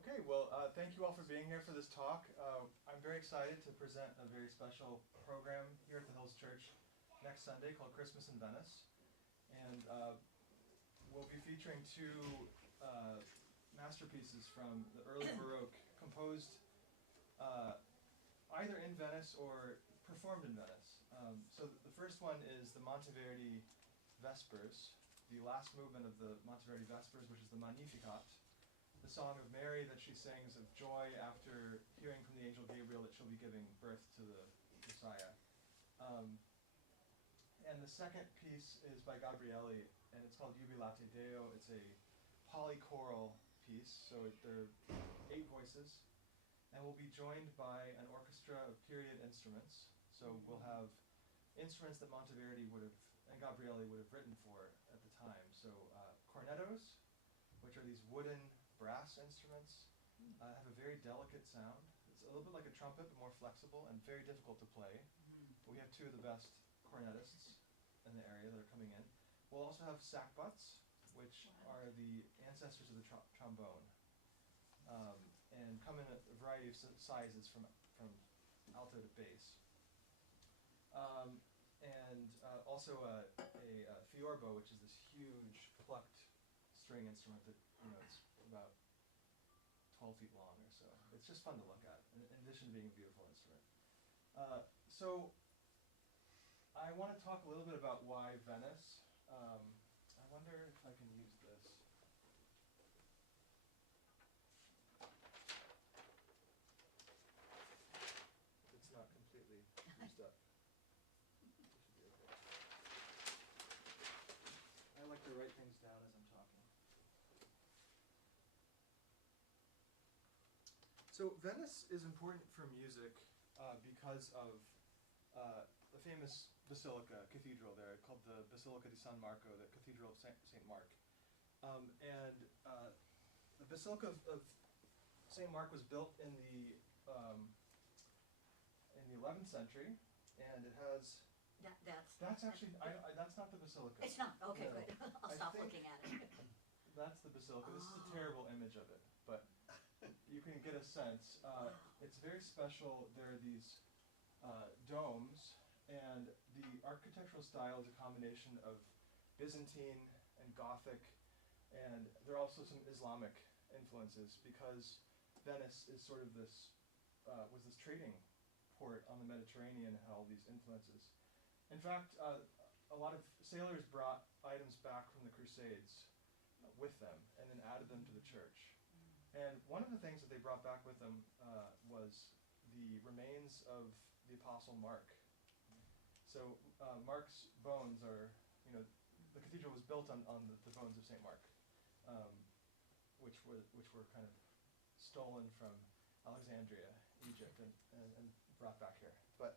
Okay, well, thank you all for being here for this talk. I'm very excited to present a very special program here at the Hills Church next Sunday called Christmas in Venice. And we'll be featuring two masterpieces from the early Baroque, composed either in Venice or performed in Venice. So the first one is the Monteverdi Vespers, the last movement of the Monteverdi Vespers, which is the Magnificat, the song of Mary that she sings of joy after hearing from the angel Gabriel that she'll be giving birth to the Messiah. And the second piece is by Gabrieli, and it's called Jubilate Deo. It's a polychoral piece, so there are 8 voices, and we'll be joined by an orchestra of period instruments. So we'll have instruments that Monteverdi would have, and Gabrieli would have written for at the time. So cornetos, which are these wooden brass instruments, have a very delicate sound. It's a little bit like a trumpet, but more flexible and very difficult to play. But we have 2 of the best cornetists in the area that are coming in. We'll also have sackbuts, which are the ancestors of the trombone, and come in a variety of sizes from alto to bass. And also a fiorbo, which is this huge plucked string instrument that, it's about 12 feet long or so. It's just fun to look at, in addition to being a beautiful instrument. So I want to talk a little bit about why Venice. I wonder if I can use this. It's not completely used up. It should be okay. I like to write things down as I'm talking. So Venice is important for music because of the famous basilica cathedral there, called the Basilica di San Marco, the Cathedral of Saint Mark. And the Basilica of Saint Mark was built in the 11th century, and it has. That's actually that's not the basilica. It's not. Okay, No. good. I'll stop looking at it. That's the basilica. This is a terrible image of it, but you can get a sense. It's very special. There are these domes, and the architectural style is a combination of Byzantine and Gothic, and there are also some Islamic influences because Venice is sort of this was this trading port on the Mediterranean and had all these influences. In fact, a lot of sailors brought items back from the Crusades with them and then added them to the church. And one of the things that they brought back with them was the remains of the Apostle Mark. So Mark's bones are, the cathedral was built on the bones of St. Mark, which were kind of stolen from Alexandria, Egypt, and brought back here. But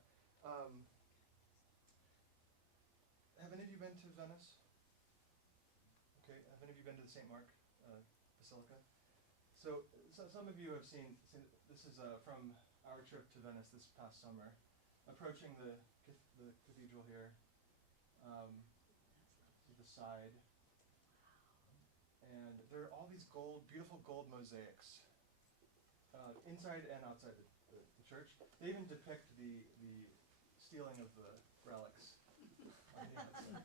have any of you been to Venice? Okay, have any of you been to the St. Mark Basilica? So some of you have seen this is from our trip to Venice this past summer, approaching the cathedral here, to the side, and there are all these beautiful gold mosaics, inside and outside the church. They even depict the stealing of the relics on the outside.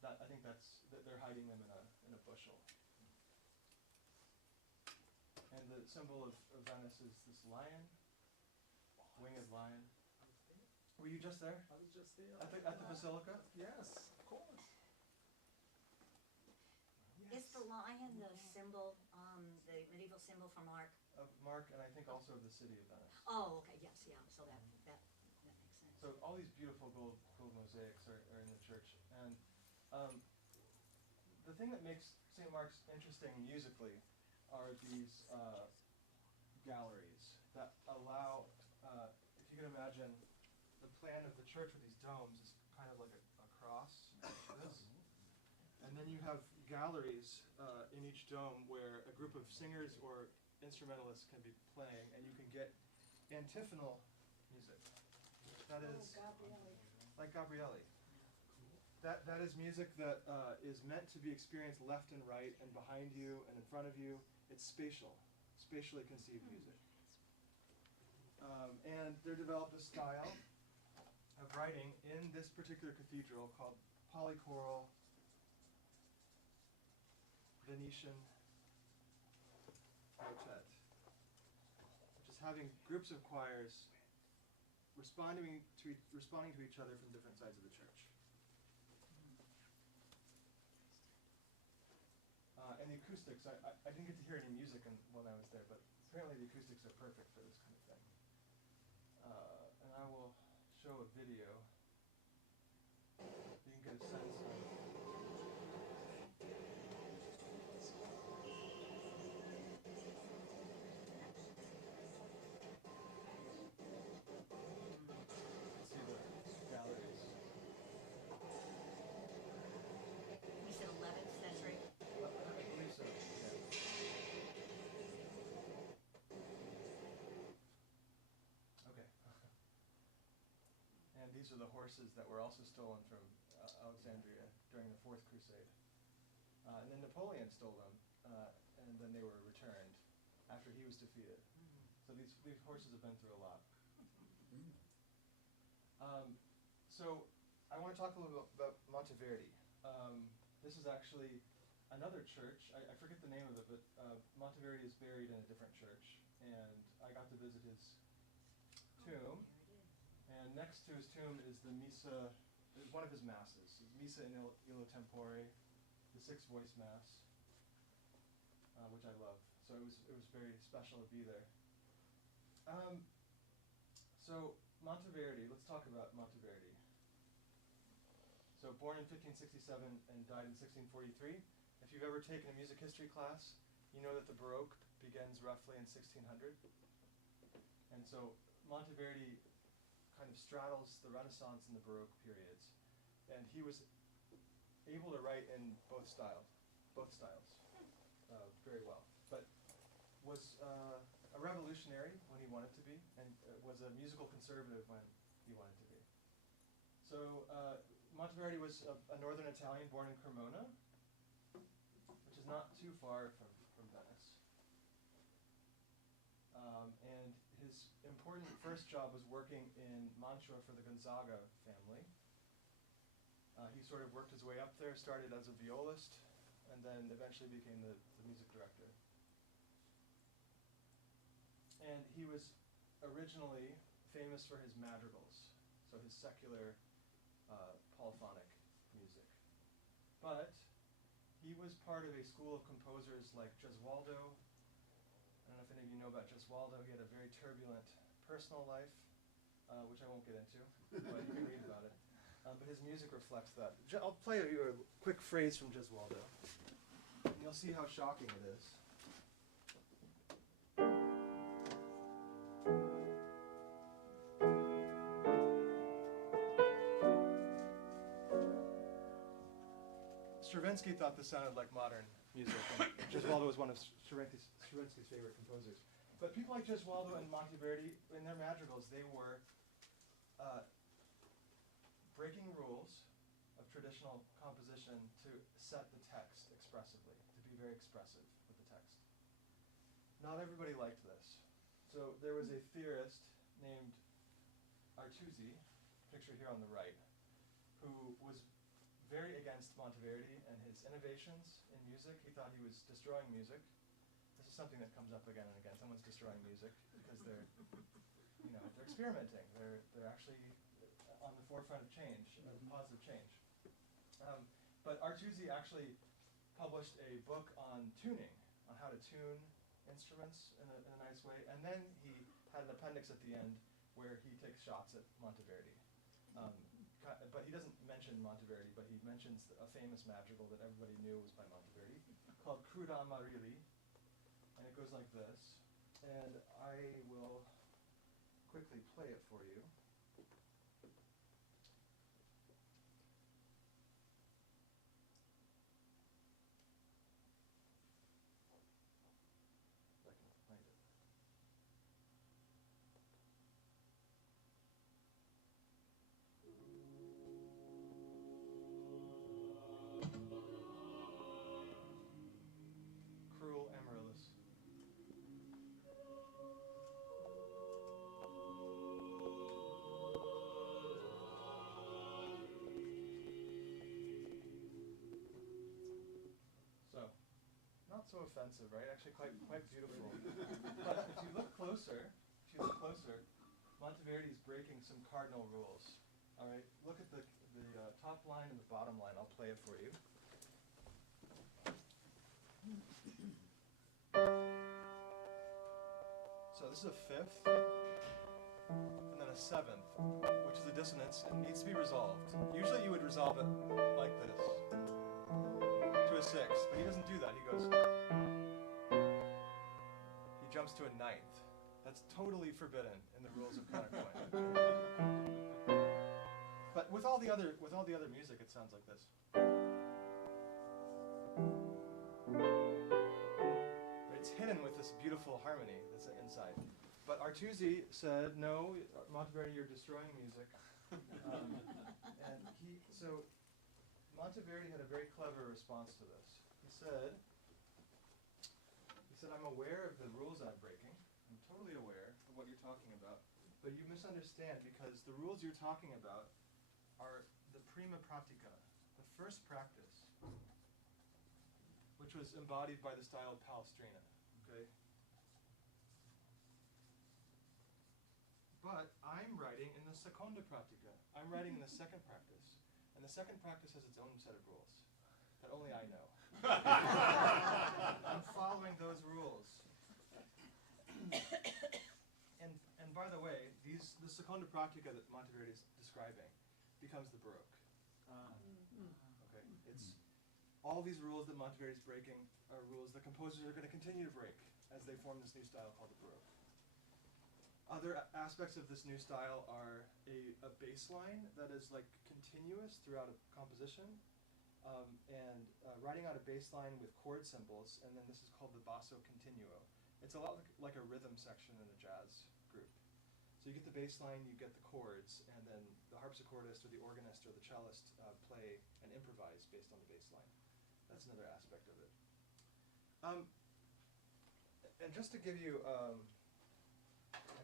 I think they're hiding them in a bushel. And the symbol of Venice is this lion, winged lion. Were you just there? I was just there. At the basilica? Yes, of course. Is the lion the symbol, the medieval symbol for Mark? Of Mark, and I think also of the city of Venice. Oh, okay, yes, yeah, so that makes sense. So all these beautiful gold mosaics are in the church. And the thing that makes St. Mark's interesting musically are these galleries that allow, if you can imagine, the plan of the church with these domes is kind of like a cross, like this. And then you have galleries in each dome where a group of singers or instrumentalists can be playing, and you can get antiphonal music. That is Gabrieli. like Gabrieli. That is music that is meant to be experienced left and right and behind you and in front of you. It's spatially conceived music. And they developed a style of writing in this particular cathedral called polychoral Venetian motet, which is having groups of choirs responding to each other from different sides of the church. And the acoustics, I didn't get to hear any music when I was there, but apparently the acoustics are perfect for this kind of thing. And I will show a video so you can get a sense of. See the galleries. You said 11th century? I believe so, yeah. Okay. And these are the horses that were also stolen from Alexandria during the Fourth Crusade. And then Napoleon stole them, and then they were returned after he was defeated. So these horses have been through a lot. So I want to talk a little bit about Monteverdi. This is actually another church. I forget the name of it, but Monteverdi is buried in a different church, and I got to visit his tomb. And next to his tomb is the Missa, one of his masses, Missa in Illo Tempore, the sixth voice mass, which I love. So it was very special to be there. So Monteverdi, let's talk about Monteverdi. So born in 1567 and died in 1643. If you've ever taken a music history class, you know that the Baroque begins roughly in 1600. And so Monteverdi kind of straddles the Renaissance and the Baroque periods. And he was able to write in both styles, very well. But was a revolutionary when he wanted to be, and was a musical conservative when he wanted to be. So Monteverdi was a northern Italian born in Cremona, which is not too far from Venice. And his important first job was working in Mantua for the Gonzaga family. He sort of worked his way up there, started as a violist, and then eventually became the music director. And he was originally famous for his madrigals, so his secular polyphonic music. But he was part of a school of composers like Gesualdo. I don't know if any of you know about Gesualdo. He had a very turbulent personal life, which I won't get into, but you can read about it. But his music reflects that. I'll play you a quick phrase from Gesualdo, and you'll see how shocking it is. Stravinsky thought this sounded like modern music, and Gesualdo was one of Stravinsky's favorite composers. But people like Gesualdo and Monteverdi, in their madrigals, they were breaking rules of traditional composition to set the text expressively, to be very expressive with the text. Not everybody liked this. So there was a theorist named Artusi, pictured here on the right, who was very against Monteverdi and his innovations in music. He thought he was destroying music. This is something that comes up again and again. Someone's destroying music because they're experimenting. They're actually on the forefront of change, positive change. But Artusi actually published a book on tuning, on how to tune instruments in a nice way, and then he had an appendix at the end where he takes shots at Monteverdi. But he doesn't mention Monteverdi, but he mentions a famous madrigal that everybody knew was by Monteverdi, called Cruda Amarili, and it goes like this, and I will quickly play it for you. If I can find it. so offensive, right? Actually quite beautiful. But if you look closer, Monteverdi's breaking some cardinal rules. All right, look at the top line and the bottom line. I'll play it for you. So this is a fifth, and then a seventh, which is a dissonance and needs to be resolved. Usually you would resolve it like this, to a sixth, but he doesn't do that. He jumps to a ninth. That's totally forbidden in the rules of counterpoint. But with all the other music, it sounds like this. It's hidden with this beautiful harmony that's inside. But Artusi said, no, Monteverdi, you're destroying music. So Monteverdi had a very clever response to this. He said, I'm aware of the rules I'm breaking. I'm totally aware of what you're talking about. But you misunderstand because the rules you're talking about are the prima pratica, the first practice, which was embodied by the style of Palestrina. Okay? But I'm writing in the seconda pratica. I'm writing in the second practice. And the second practice has its own set of rules that only I know. I'm following those rules. And by the way, the seconda pratica that Monteverdi is describing becomes the Baroque. Okay, it's all these rules that Monteverdi is breaking are rules that composers are going to continue to break as they form this new style called the Baroque. Other aspects of this new style are a bass line that is like continuous throughout a composition, and writing out a bass line with chord symbols, and then this is called the basso continuo. It's a lot like a rhythm section in a jazz group. So you get the bass line, you get the chords, and then the harpsichordist or the organist or the cellist play and improvise based on the bass line. That's another aspect of it. And just to give you a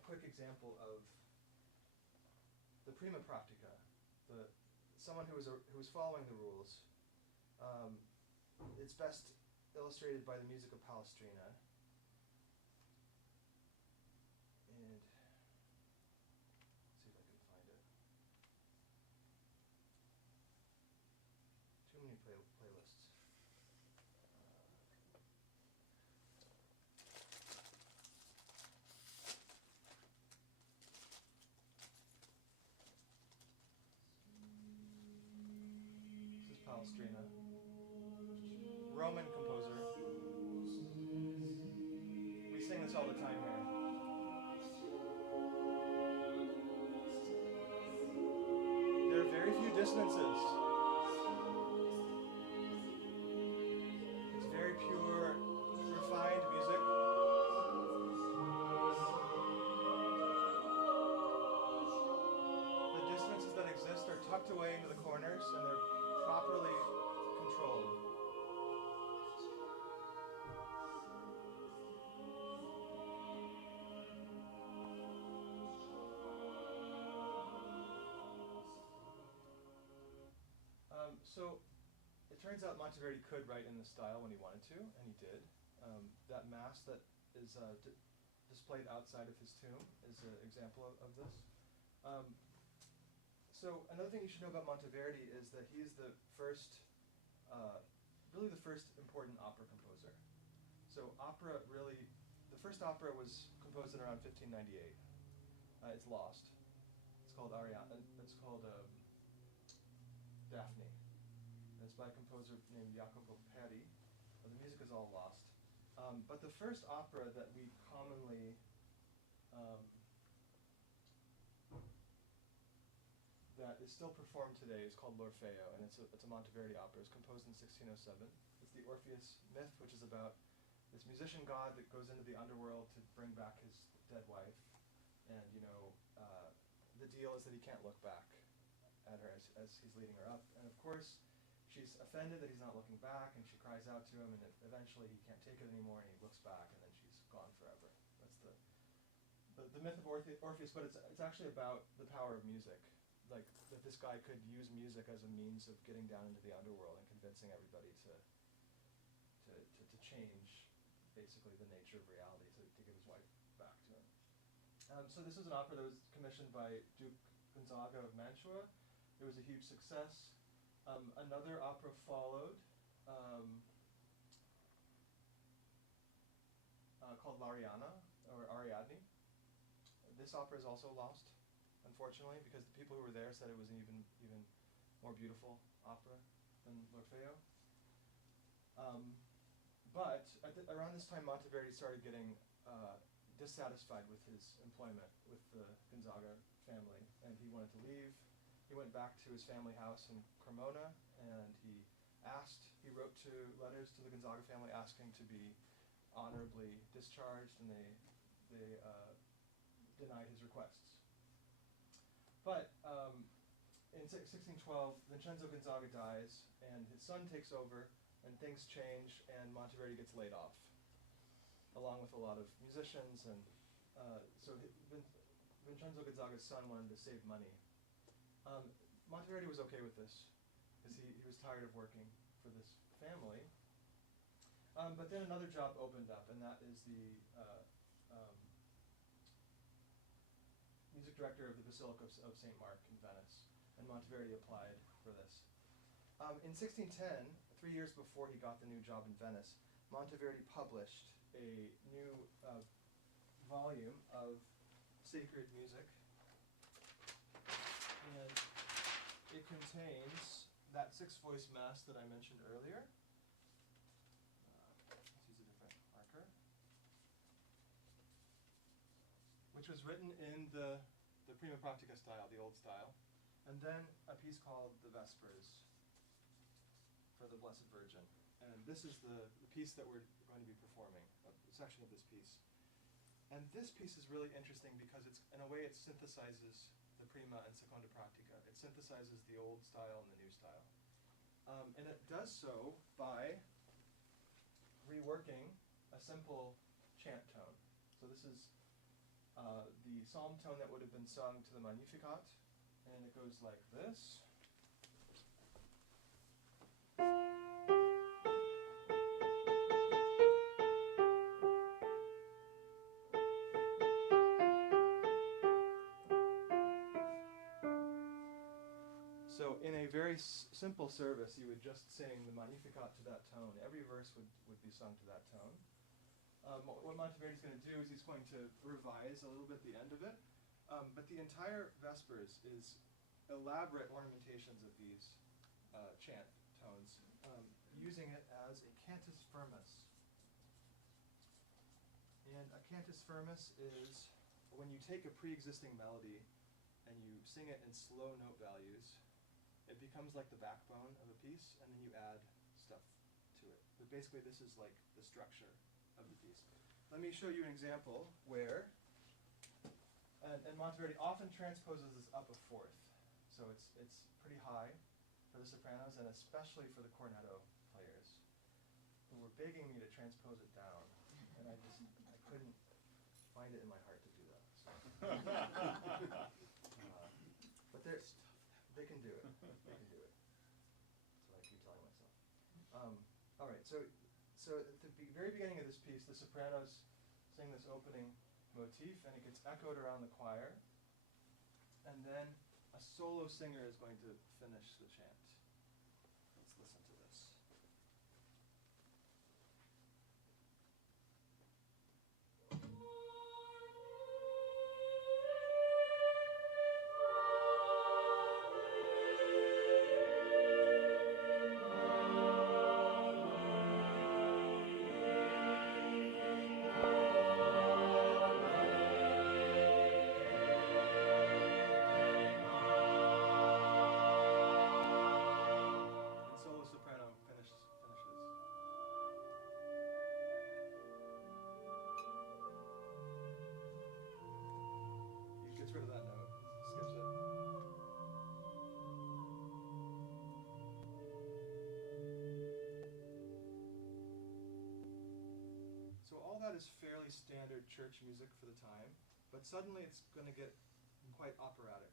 quick example of the prima pratica, someone who was following the rules, it's best illustrated by the music of Palestrina. And let's see if I can find it. Too many playlists. This is Palestrina. Roman composer. We sing this all the time here. There are very few dissonances. It's very pure, refined music. The dissonances that exist are tucked away into the corners and they're properly controlled. So it turns out Monteverdi could write in this style when he wanted to, and he did. That mass that is displayed outside of his tomb is an example of this. So another thing you should know about Monteverdi is that he is the first, really the first important opera composer. So opera really, the first opera was composed in around 1598. It's lost. It's called Ariane. It's called Daphne. It's by a composer named Jacopo Peri. The music is all lost. But the first opera that we commonly that is still performed today is called L'Orfeo, and it's a Monteverdi opera. It's composed in 1607. It's the Orpheus myth, which is about this musician god that goes into the underworld to bring back his dead wife, and the deal is that he can't look back at her as he's leading her up, and of course she's offended that he's not looking back, and she cries out to him, and eventually he can't take it anymore, and he looks back, and then she's gone forever. That's the myth of Orpheus, but it's actually about the power of music, like that this guy could use music as a means of getting down into the underworld and convincing everybody to change basically the nature of reality to give his wife back to him. So this is an opera that was commissioned by Duke Gonzaga of Mantua. It was a huge success. Another opera followed called L'Arianna, or Ariadne. This opera is also lost, unfortunately, because the people who were there said it was an even more beautiful opera than L'Orfeo. But around this time, Monteverdi started getting dissatisfied with his employment with the Gonzaga family, and he wanted to leave. He went back to his family house in Cremona, and he wrote letters to the Gonzaga family asking to be honorably discharged, and they denied his requests. But in 1612, Vincenzo Gonzaga dies, and his son takes over, and things change, and Monteverdi gets laid off, along with a lot of musicians, and so Vincenzo Gonzaga's son wanted to save money. Monteverdi was okay with this, because he was tired of working for this family. But then another job opened up, and that is the music director of the Basilica of St. Mark in Venice, and Monteverdi applied for this. In 1610, 3 years before he got the new job in Venice, Monteverdi published a new volume of sacred music, and it contains that six-voice mass that I mentioned earlier. Let's use a different marker. Which was written in the prima pratica style, the old style. And then a piece called the Vespers for the Blessed Virgin. And this is the piece that we're going to be performing, a section of this piece. And this piece is really interesting because in a way it synthesizes the prima and seconda pratica. It synthesizes the old style and the new style. And it does so by reworking a simple chant tone. So this is the psalm tone that would have been sung to the Magnificat, and it goes like this. So in a very simple service, you would just sing the Magnificat to that tone. Every verse would be sung to that tone. What Monteverdi is going to do is he's going to revise a little bit the end of it, but the entire Vespers is elaborate ornamentations of these chant tones, using it as a cantus firmus. And a cantus firmus is when you take a pre-existing melody and you sing it in slow note values, it becomes like the backbone of a piece, and then you add stuff to it. But basically this is like the structure of the piece. Let me show you an example where, and Monteverdi often transposes this up a fourth. So it's pretty high for the sopranos, and especially for the cornetto players, who were begging me to transpose it down, and I couldn't find it in my heart to do that. So. But they can do it. They can do it. That's what I keep telling myself. All right, so at the very beginning of this piece, the sopranos sing this opening motif, and it gets echoed around the choir, and then a solo singer is going to finish the chant. Let's listen to this. Rid of that note, skips it. So all that is fairly standard church music for the time, but suddenly it's going to get quite operatic.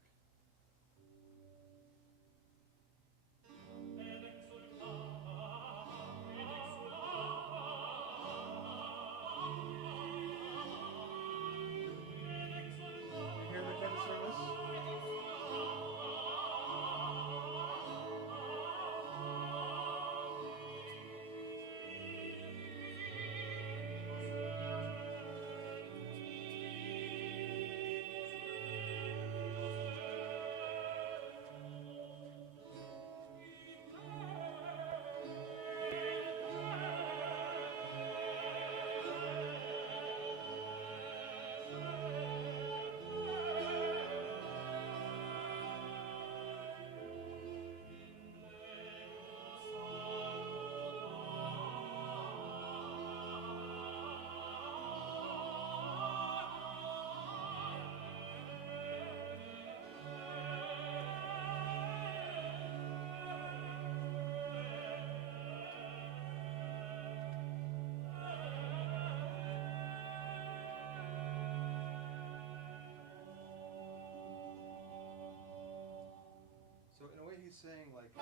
saying like,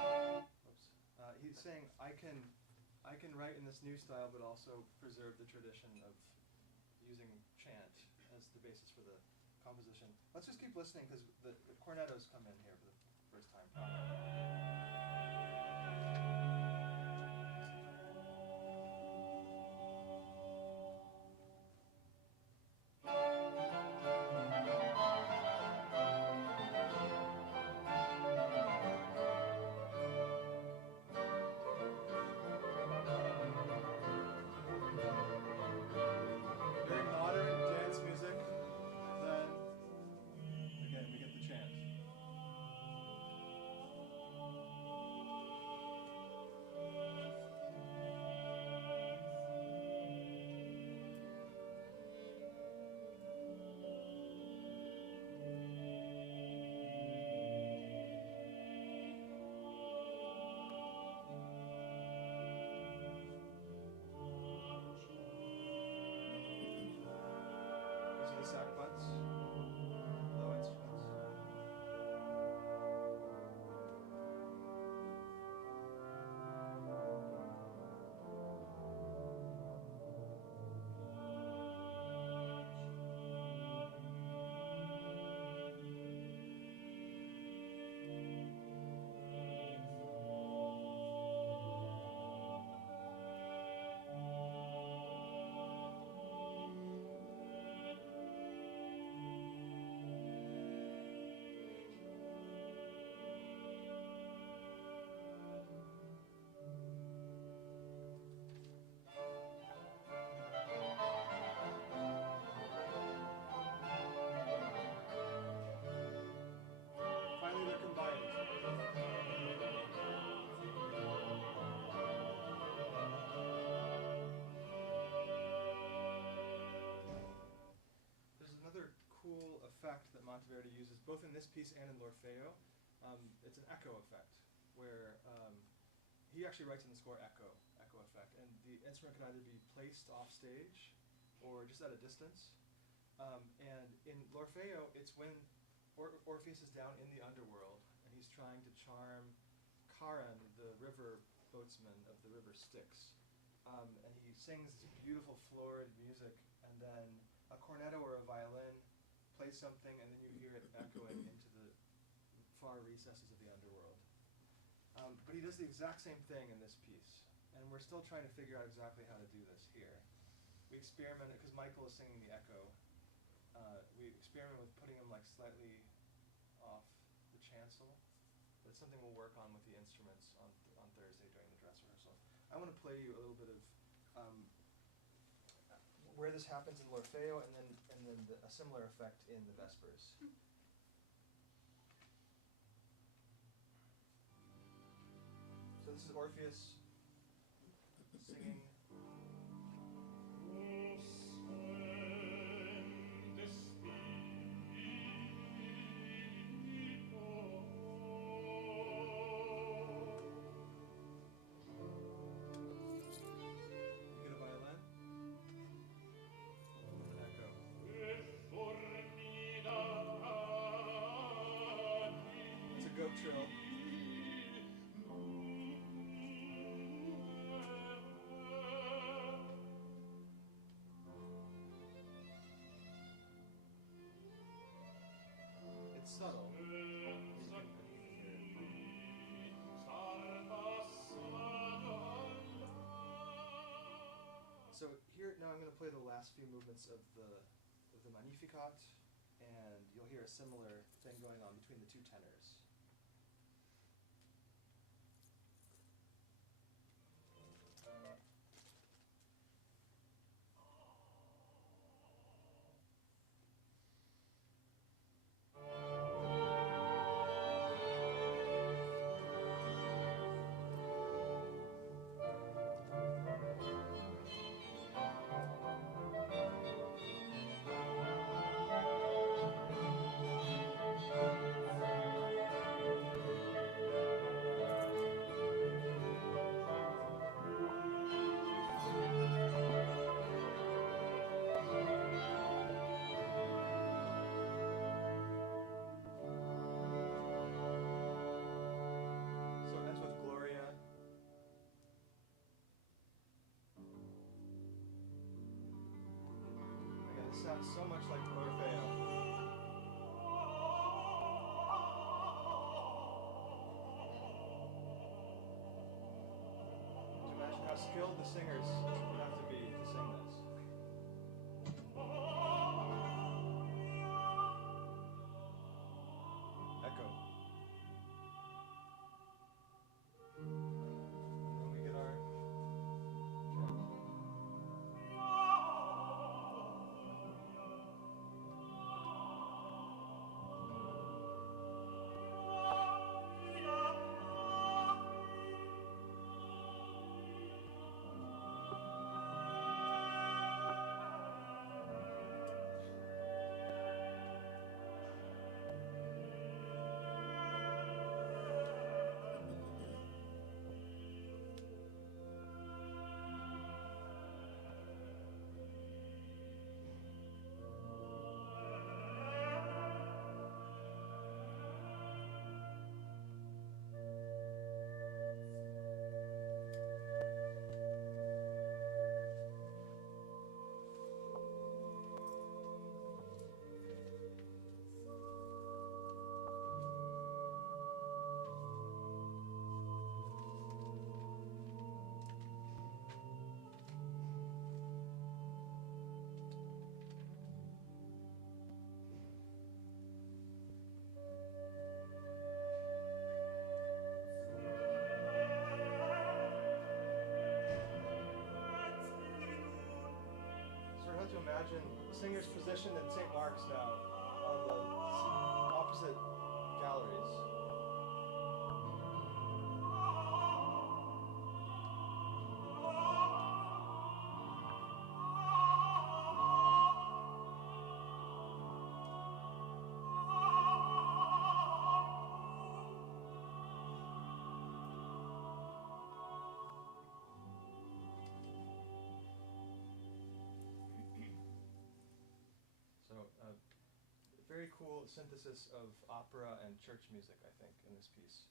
he's saying I can write in this new style, but also preserve the tradition of using chant as the basis for the composition. Let's just keep listening because the cornetos come in here for the first time. Very modern dance music. Then again we get the chant. These are the sack butts, low instruments. Finally, they're combined. There's another cool effect that Monteverdi uses, both in this piece and in L'Orfeo. It's an echo effect, where he actually writes in the score echo effect, and the instrument can either be placed off stage or just at a distance. And in L'Orfeo, it's when Orpheus is down in the underworld, and he's trying to charm Charon, the river boatsman of the river Styx. And he sings this beautiful florid music, and then a cornetto or a violin plays something, and then you hear it echoing into the far recesses of the underworld. But he does the exact same thing in this piece, and we're still trying to figure out exactly how to do this here. We experimented, because Michael is singing the echo, we experimented with putting him like slightly off the chancel. But it's something we'll work on with the instruments on Thursday during the dress rehearsal. I want to play you a little bit of where this happens in L'Orfeo, and then a similar effect in the Vespers. So this is Orpheus singing. You get a violin with an echo. It's a goat trill. It's subtle. So here now I'm going to play the last few movements of the Magnificat, and you'll hear a similar thing going on between the two tenors. sounds so much like Orfeo. Could you imagine how skilled the singers would have to be to sing this? Echo. And then we get our drum. Sort of have to imagine the singer's positioned in St. Mark's now on the opposite galleries. So, very cool synthesis of opera and church music, I think, in this piece.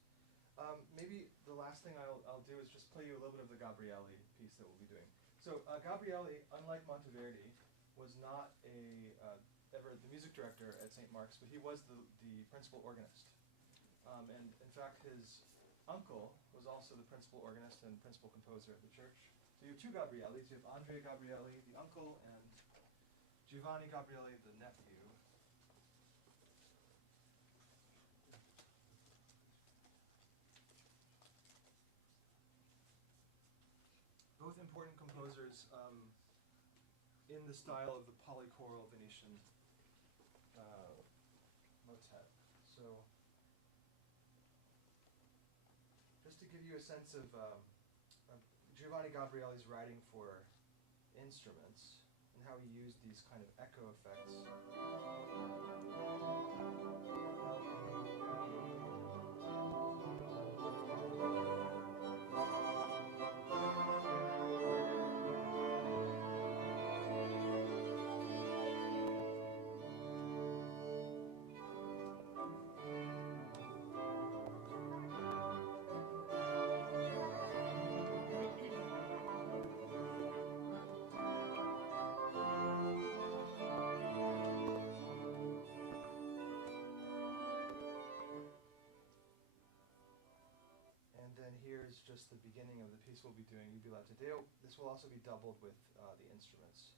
Maybe the last thing I'll do is just play you a little bit of the Gabrielli piece that we'll be doing. So, Gabrielli, unlike Monteverdi, was not ever the music director at St. Mark's, but he was the principal organist. And in fact, his uncle was also the principal organist and principal composer of the church. So you have two Gabriellis. You have Andrea Gabrielli, the uncle, and Giovanni Gabrielli, the nephew. Both important composers in the style of the polychoral Venetian motet. So, just to give you a sense of Giovanni Gabrielli's writing for instruments and how he used these kind of echo effects. Here's just the beginning of the piece we'll be doing, Jubilate Deo. This will also be doubled with the instruments.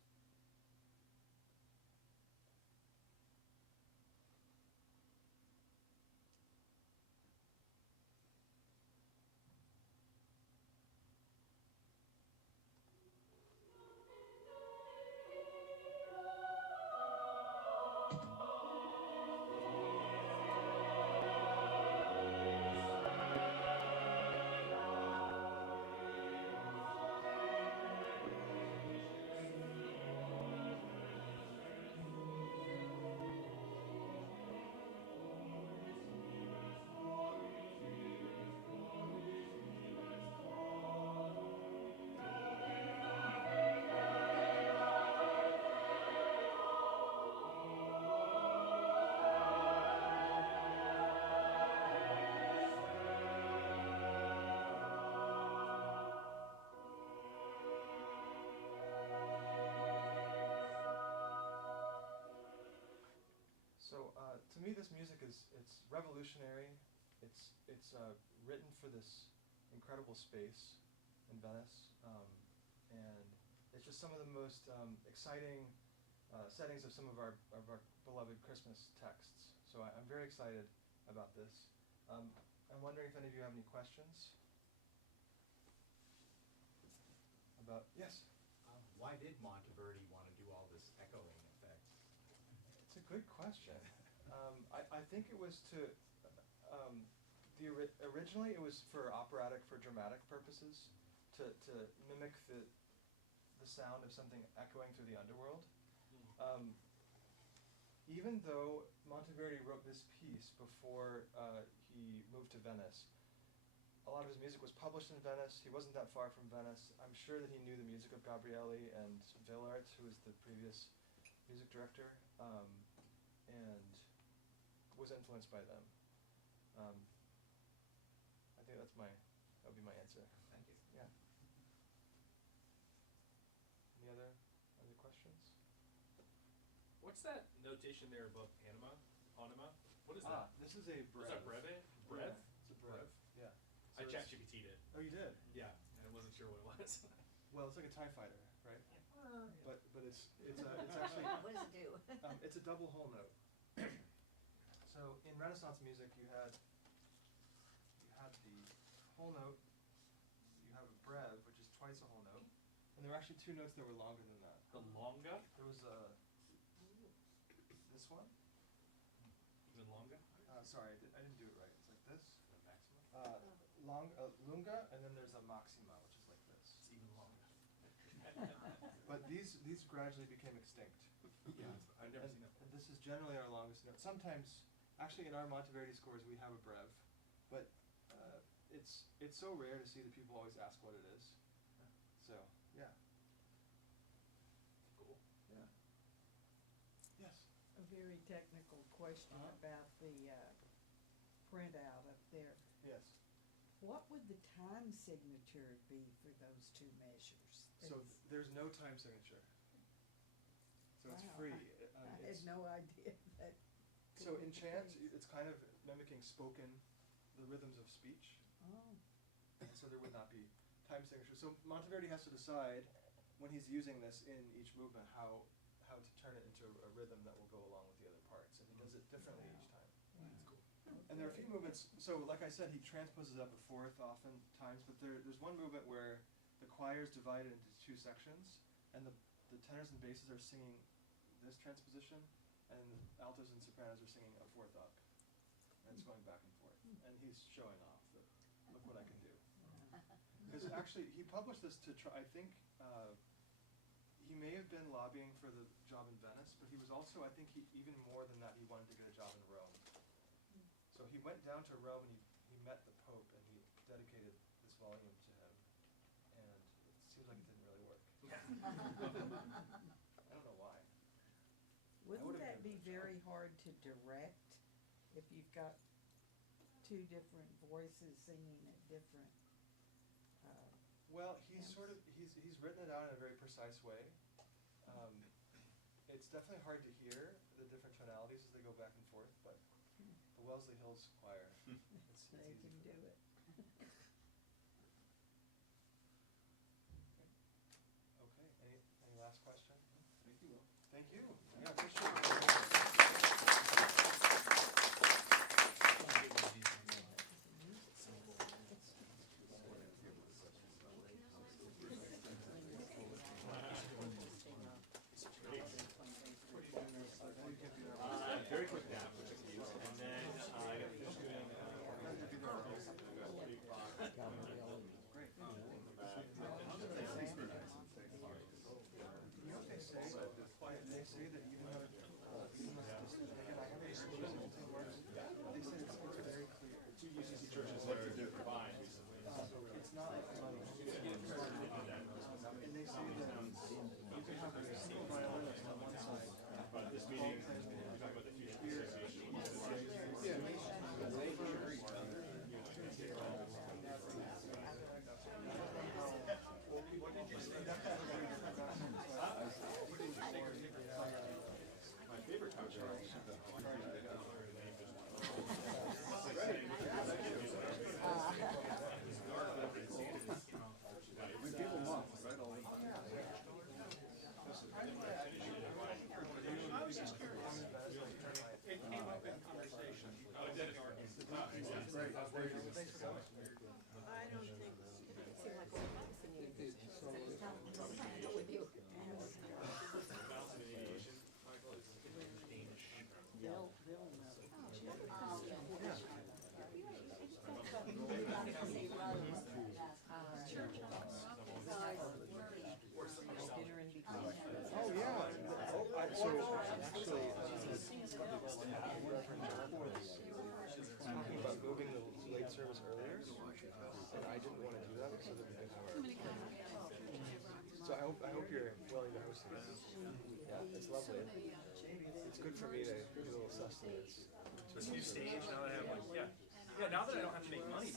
So to me, this music it's revolutionary. It's written for this incredible space in Venice, and it's just some of the most exciting settings of some of our beloved Christmas texts. So I'm very excited about this. I'm wondering if any of you have any questions about, yes? Why did Monteverdi want to do all this echoing effect? It's a good question. I think it was to, originally it was for operatic, for dramatic purposes, to mimic the sound of something echoing through the underworld. Even though Monteverdi wrote this piece before he moved to Venice, a lot of his music was published in Venice. He wasn't that far from Venice. I'm sure that he knew the music of Gabrieli and Villart, who was the previous music director, and was influenced by them. I think that would be my answer. Thank you. Yeah. Any other questions? What's that notation there above anima? Anima? What is that? This is a brev. Is that breve? Brev? Yeah, it's a brev. Yeah. I So it's- ChatGPT'd it. Oh, you did? Yeah, and I wasn't sure what it was. Well, it's like a TIE fighter, right? But it's actually What does it do? it's a double whole note. So in Renaissance music, you had the whole note. You have a brev, which is twice a whole note, and there were actually two notes that were longer than that. The longa? There was this one. The longa? Sorry, I didn't do it right. It's like this. The maxima? Lunga, and then there's a maxima, which is like this. It's even longer. But these gradually became extinct. Yeah, I've never And, seen that. and this is generally our longest note. Sometimes, actually, in our Monteverdi scores, we have a brev, but it's so rare to see that people always ask what it is. So yeah, Cool. yeah. Yes. A very technical question about the printout up there. Yes. What would the time signature be for those two measures? So there's no time signature. So it's Wow, free. I had no idea that. So could in be the chant, case. it's kind of mimicking spoken, the rhythms of speech. Oh, And so there would not be time signature. So Monteverdi has to decide when he's using this in each movement how to turn it into a rhythm that will go along with the other parts, and he does it differently each time. That's cool. And there are a few movements. So like I said, he transposes up a fourth oftentimes, but there's one movement where the choir is divided into two sections, and the tenors and basses are singing this transposition, and altos and sopranos are singing a fourth up, and it's going back and forth. And he's showing off that look what I can do. Because actually, he published this to try. I think he may have been lobbying for the job in Venice, but he was also, I think, even more than that, he wanted to get a job in Rome. So he went down to Rome and he met the Pope and he dedicated this volume to him. And it seems like it didn't really work. I don't know why. wouldn't would've that given be it a shot. very hard to direct if you've got two different voices singing at different, Well, he's Yes. sort of he's written it out in a very precise way. It's definitely hard to hear the different tonalities as they go back and forth, but the Wellesley Hills Choir, it's they easy can for do them. it. Okay. Any last question? Thank you, Will. Thank you. Yeah, appreciate it. Very quick nap, which I can use, and then I got to finish doing. Great. You know what they say? They say that very Christmas. So much weird. I don't think, it didn't seem like old medicine you used. With you. They'll know. Dinner in between. Oh, yeah. Talking about moving the late service earlier, and I didn't want to do that so that we could have our. So I hope you're willing to host this. Yeah, it's lovely. It's good for me to do a little sustenance. This new stage, now that I have like, yeah, now that I don't have to make money.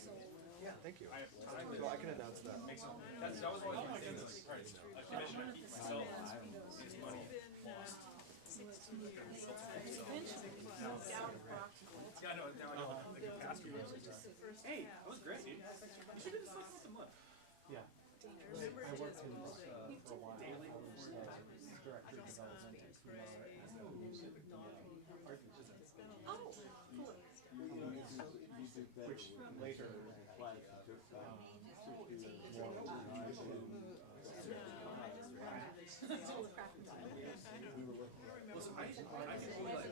Yeah, thank you. I have time to So I can announce that. make some. That was always my thing. Like, all right, a commission I keep myself is money lost. Yeah, I know. Now I know the capacity. Hey, that was great, dude. You should have just like some left. Yeah. I worked in this for a while. Daily. I was director of development at PR and music. Oh, cool. Which later Listen, I can only like.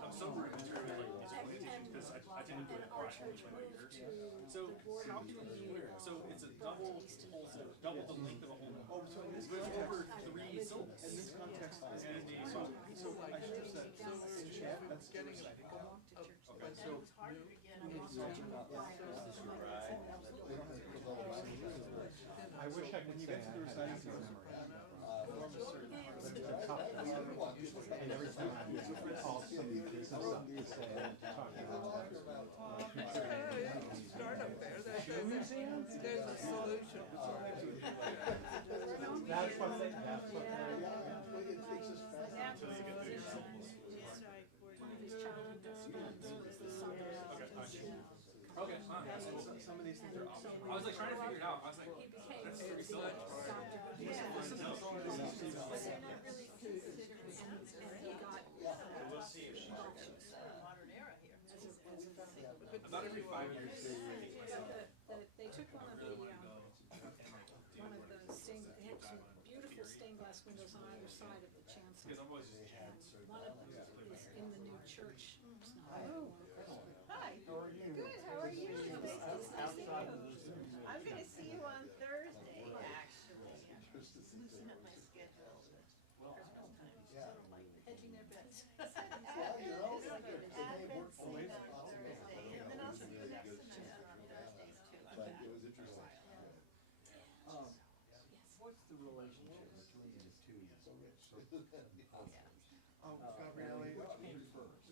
I'm so rude in terms of like music because I didn't do it or I finished my year. So how can you? So it's a double the length of a whole note. Oh, so in this With context, over 3 syllables. in this context, And the so I should have said, in chat, that's getting it, I think. But so, we need to talk about, I wish I could when you say get to I the had reciting good season, form a certain It's a tough one. And every time I call somebody business up to say, I'm talking about Start up there, there's a solution. That's what they, that's what they're, Okay, fine. some of these things are optional. I was like trying to figure it out. I was like, that's 3 syllables. We'll see if she about every 5 years. They took one of the stained, they had some beautiful stained glass windows on either side of the chancel. Because I'm always just One of them is in the new church. It's not Hi. How are you? Good, how are you? Nice to see you. I'm gonna see you on Thursday, actually. Loosen up my schedule with Christmas time, sort of like hedging their bets. Advent scene on Thursday, and then I'll see you next semester on Thursdays too. But it was interesting. What's the relationship between the two sort of apostles? Oh, Gabriele,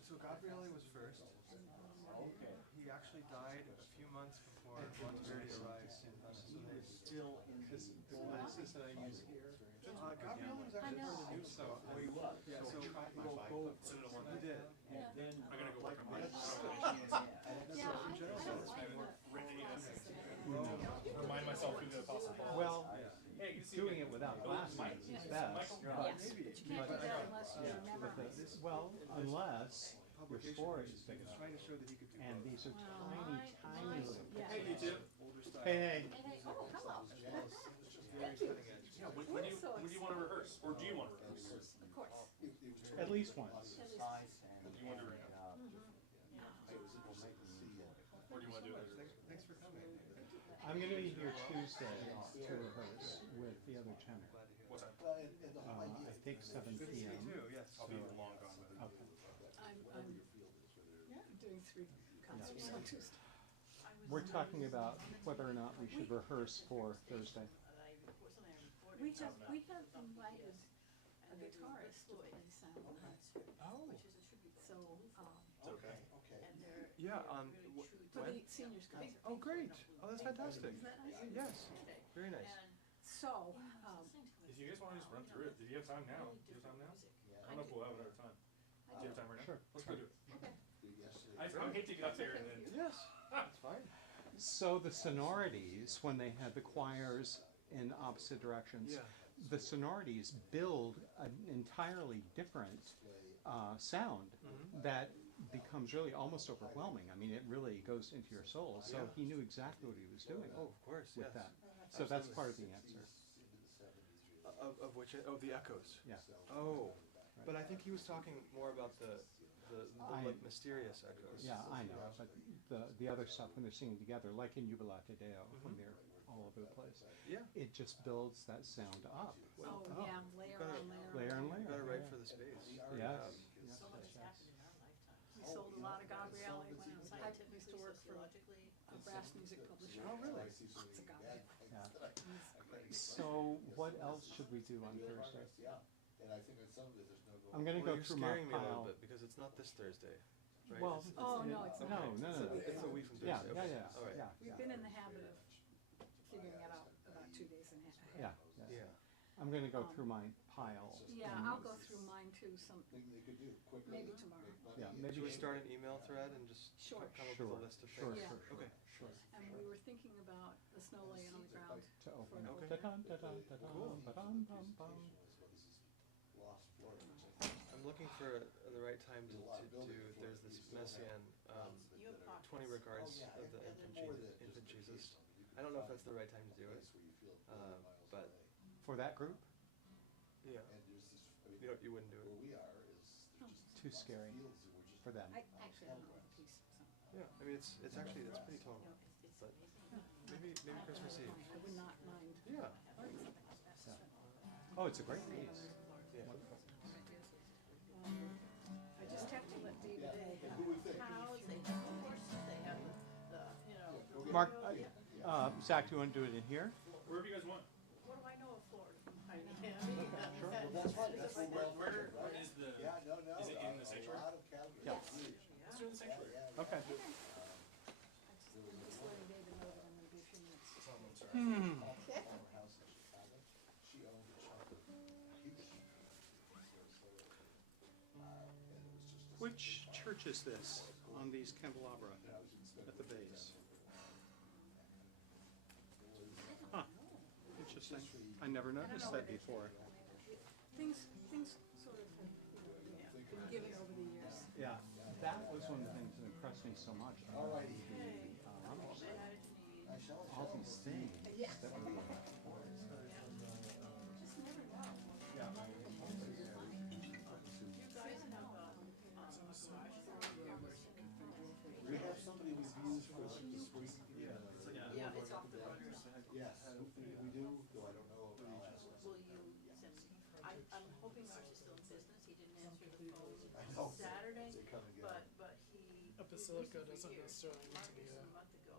so Gabriele was first. okay. He actually died a few months before Monteverdi arrived in Venice, so they're still in his, the assistant I use here. Gabriele was actually part of the news, so we, yeah, so we'll go, we did. Yeah. Then, I gotta go work on my Yeah, in general, that's remind myself who the apostle Paul was. Well, Hey, you see doing it without glasses is best. Yeah. Yes, but you can't do that unless you Yeah, with memorize. the, well, unless your publication, story is he big was enough. trying to show that he could do And both. these are tiny little Yeah. Hey, you too. Older style. Hey, hey. Oh, hello. Very cutting edge. Yeah, when do you want to rehearse? Or do you want to rehearse? Of course. At least once. Do you want to do it right now? Or do you want to do it later? Thanks for coming. I'm gonna be here Tuesday to rehearse with the other tenor. What time? I think 7 Good to see you p.m. too, yes. I'll be long gone. Okay. I'm doing 3 concerts on Tuesday. We're talking about whether or not we should rehearse for Thursday. We have invited a guitarist to play Soundhouse. Oh. So, Okay. Yeah, for when? the seniors concert. Oh, great. Oh, that's fantastic. Isn't that nice? Yes, very nice. So, If you guys want to just run through it, do you have time now? Do you have time now? I don't know if we'll have another time. Do you have time right now? Sure. Let's go do it. I hate to get up there and then. Yes, that's fine. So the sonorities, when they had the choirs in opposite directions, Yeah. the sonorities build an entirely different sound that becomes really almost overwhelming. I mean, it really goes into your soul. So he knew exactly what he was doing Oh, of course, with yes. that. So that's part of the answer. Of which? Oh, the echoes. Yeah. Oh, but I think he was talking more about the like mysterious echoes. Yeah, I know. But the other stuff when they're singing together, like in Jubilate Deo, when they're all over the place, Yeah. it just builds that sound up. Oh, yeah, layer gotta- on layer. Layer and You layer. got it right yeah. for the space. Yes. So much has happened in our lifetime. We sold a lot of Gabriele when I used to work for a brass music publisher. Oh, really? Lots of Gabriele. Yeah. So what else should we do on Thursday? And I think on some of it, there's no. I'm gonna Well, go you're through my scaring me a little pile. bit because it's not this Thursday, right? Well, Oh, no, it's not. No. It's a week from Yeah, Thursday. yeah, Okay. yeah, All right. yeah, We've been in the habit of figuring it out about 2 days ahead. yeah, yeah. Yeah. I'm gonna go through my pile. Yeah, and- I'll go through mine too, Thing they could do quickly. maybe tomorrow. Yeah, Should maybe we start an email thread and just Sure. come up Sure, with a list of sure, things? Yeah. sure, sure, Okay. sure. And we were thinking about the snow laying on the ground. To open. For- Okay. Da-dun, da-dun, da-dun, Cool. ba-dum, bum, bum. Lost Florida, which I think I'm looking for the right time to do. There's this Messian 20 regards of the infant Jesus. I don't know if that's the right time to do it, but For that group? yeah, and there's this, I mean, you wouldn't do where it. we are is there's just Too scary fields that were just for them. I actually have a piece, so. Yeah, I mean it's actually it's pretty tall, but maybe Christmas Eve. I would not mind. Yeah. Oh, it's a great piece. Yeah. I just have to let David know that Cows, they have horses, they have the, you know. Mark, Zach, do you wanna do it in here? Wherever you guys want. What do I know of Florida? I mean, Well, that's fine, that's what we're. Where is the? Yeah, no, Is it in the sanctuary? A lot of categories. Yeah. Let's do it in the sanctuary. Okay. I'm just letting David know that I'm gonna be a few minutes. Sorry. Former house in Chicago, she owned a chunk of huge sheep in Sarasota. And it was just. Which church is this on these candelabra at the base? Huh, interesting. I never noticed that before. Things sort of have, been given over the years. Yeah, that was one of the things that impressed me so much. Alrighty. All these things that we Just never know. yeah. We have somebody we've used for this week. Yeah, it's off the runners. Yes, we do, though I don't know. I'll ask. Will you send me? I'm hoping Mark is still in business. He didn't answer the phone I know. Saturday, They come and get but he. A basilica doesn't Mark necessarily need to be is a a month ago.